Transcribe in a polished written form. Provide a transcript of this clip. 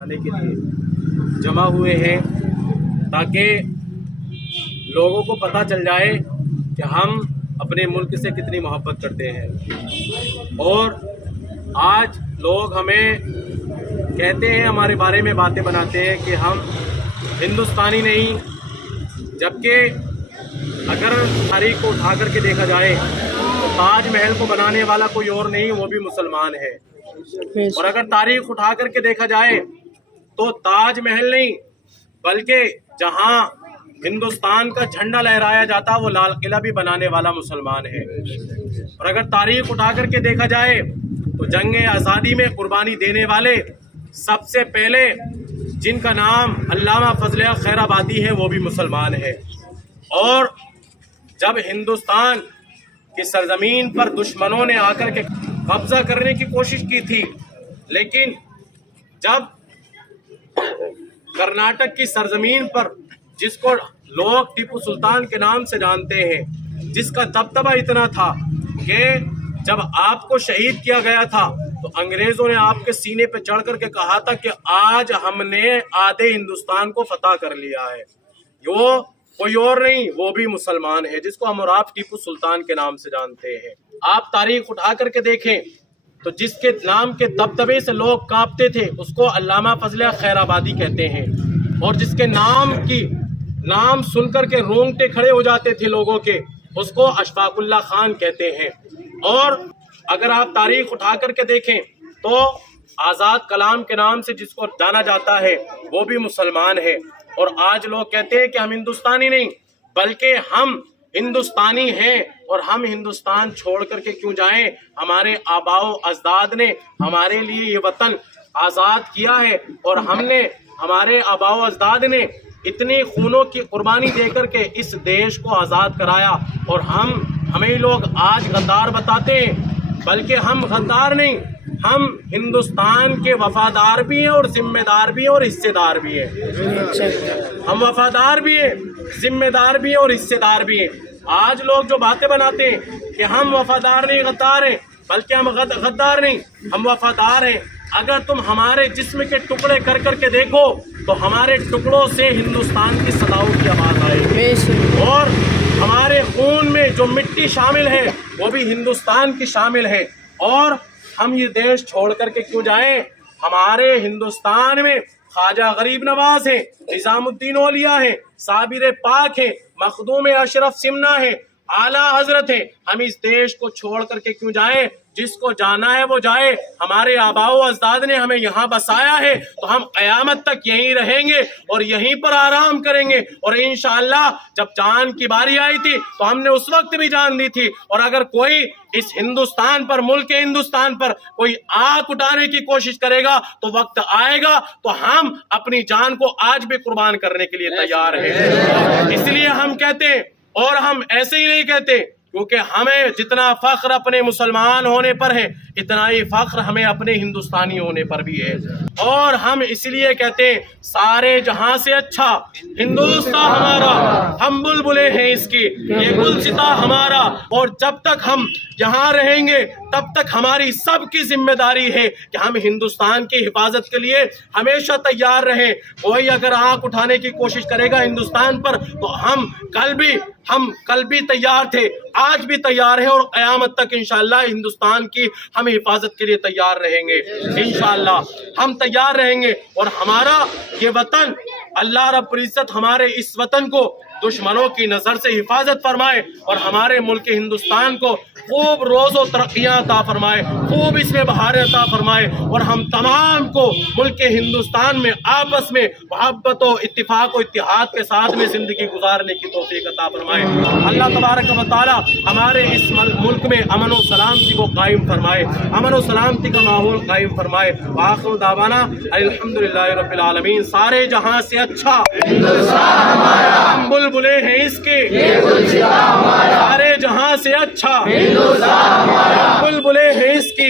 आने के लिए जमा हुए हैं ताकि लोगों को पता चल जाए कि हम अपने मुल्क से कितनी मोहब्बत करते हैं। और आज लोग हमें कहते हैं, हमारे बारे में बातें बनाते हैं कि हम हिंदुस्तानी नहीं, जबकि अगर तारीख को उठा करके देखा जाए तो ताज महल को बनाने वाला कोई और नहीं, वो भी मुसलमान है। और अगर तारीख उठा करके देखा जाए तो ताज महल नहीं बल्कि जहां हिंदुस्तान का झंडा लहराया जाता वो लाल किला भी बनाने वाला मुसलमान है। और अगर तारीख उठा करके देखा जाए तो जंग आज़ादी में कुर्बानी देने वाले सबसे पहले जिनका नाम अल्लामा फजल खैराबादी है वो भी मुसलमान है। और जब हिंदुस्तान की सरजमीन पर दुश्मनों ने आकर के कब्जा करने की कोशिश की थी, लेकिन जब कर्नाटक की सरजमीन पर जिसको लोग टीपू सुल्तान के नाम से जानते हैं, जिसका दबदबा इतना था कि जब आपको शहीद किया गया था तो अंग्रेजों ने आपके सीने पे चढ़ करके कहा था कि आज हमने आधे हिंदुस्तान को फतह कर लिया है। वो कोई और नहीं, वो भी मुसलमान है, जिसको हम और आप टीपू सुल्तान के नाम से जानते हैं। आप तारीख उठा करके देखें तो जिसके नाम के दबदबे से लोग कांपते थे उसको अल्लामा फजल खैराबादी कहते हैं। और जिसके नाम सुनकर के रोंगटे खड़े हो जाते थे लोगों के, उसको अशफाकुल्ला खान कहते हैं। और अगर आप तारीख उठा करके देखें तो आज़ाद कलाम के नाम से जिसको जाना जाता है वो भी मुसलमान है। और आज लोग कहते हैं कि हम हिंदुस्तानी नहीं बल्कि हम हिंदुस्तानी हैं, और हम हिंदुस्तान छोड़ करके क्यों जाएं? हमारे आबाओ अजदाद ने हमारे लिए ये वतन आज़ाद किया है और हमने हमारे आबाओ अजदाद ने इतनी खूनों की कुर्बानी देकर के इस देश को आज़ाद कराया। और हमें लोग आज गद्दार बताते हैं, बल्कि हम गद्दार नहीं, हम हिंदुस्तान के वफादार भी हैं और जिम्मेदार भी हैं और हिस्सेदार भी हैं। हम वफादार भी हैं, जिम्मेदार भी हैं और हिस्सेदार भी हैं। आज लोग जो बातें बनाते हैं कि हम वफादार नहीं गद्दार हैं, बल्कि हम गद्दार नहीं, हम वफादार हैं। अगर तुम हमारे जिस्म के टुकड़े कर करके देखो तो हमारे टुकड़ों से हिंदुस्तान की सदाओं की आवाज़ आएगी। और हमारे खून में जो मिट्टी शामिल है वो भी हिंदुस्तान की शामिल है। और हम ये देश छोड़ करके क्यों जाएं? हमारे हिंदुस्तान में ख्वाजा गरीब नवाज है, निजामुद्दीन औलिया है, साबिर पाक है, मखदूम अशरफ सिमना है, आला हजरत है। हम इस देश को छोड़ करके क्यों जाएं? जिसको जाना है वो जाए। हमारे आबाओ अजदाद ने हमें यहाँ बसाया है तो हम क़यामत तक यहीं रहेंगे और यहीं पर आराम करेंगे। और इंशाअल्लाह जब जान की बारी आई थी तो हमने उस वक्त भी जान दी थी। और अगर कोई इस हिंदुस्तान पर, मुल्क हिंदुस्तान पर कोई आंख उठाने की कोशिश करेगा तो वक्त आएगा तो हम अपनी जान को आज भी कुर्बान करने के लिए तैयार हैं। इसलिए हम कहते हैं, और हम ऐसे ही नहीं कहते, क्योंकि हमें जितना फख्र अपने मुसलमान होने पर है इतना ही फख्र हमें अपने हिंदुस्तानी होने पर भी है। और हम इसलिए कहते हैं, सारे जहां से अच्छा हिंदुस्तान हमारा, हम बुलबुलें हैं इसकी, ये गुलसिता हमारा। और जब तक हम यहाँ रहेंगे तब तक हमारी सबकी जिम्मेदारी है कि हम हिंदुस्तान की हिफाजत के लिए हमेशा तैयार रहें। कोई अगर आंख उठाने की कोशिश करेगा हिंदुस्तान पर तो हम कल भी तैयार थे, आज भी तैयार हैं और क़यामत तक इंशाअल्लाह हिंदुस्तान की हम हिफाजत के लिए तैयार रहेंगे। इंशाअल्लाह हम तैयार रहेंगे। और हमारा ये वतन, अल्लाह रब्बुल इज्जत हमारे इस वतन को दुश्मनों की नजर से हिफाजत फरमाए और हमारे मुल्क हिंदुस्तान को खूब रोज़ो तरक्कियां अता फरमाए, खूब इसमें बहारें अता फरमाए। और हम तमाम को मुल्क हिंदुस्तान में आपस में मोहब्बत और इत्तिफाक और इत्तिहाद के साथ में ज़िंदगी गुजारने की तौफीक अता फरमाए। अल्लाह तबारक व तआला हमारे इस मुल्क में अमन और सलामती को कायम फरमाए, अमन और सलामती का माहौल कायम फरमाए। आखिर दावाना अल्हम्दुलिल्लाहि रब्बिल आलमीन। सारे जहां से अच्छा हिंदुस्तान हमारा, हम बुलबुले हैं इसके, सारे जहां से अच्छा हिंदुस्तान हमारा, बुलबुले हैं इसकी।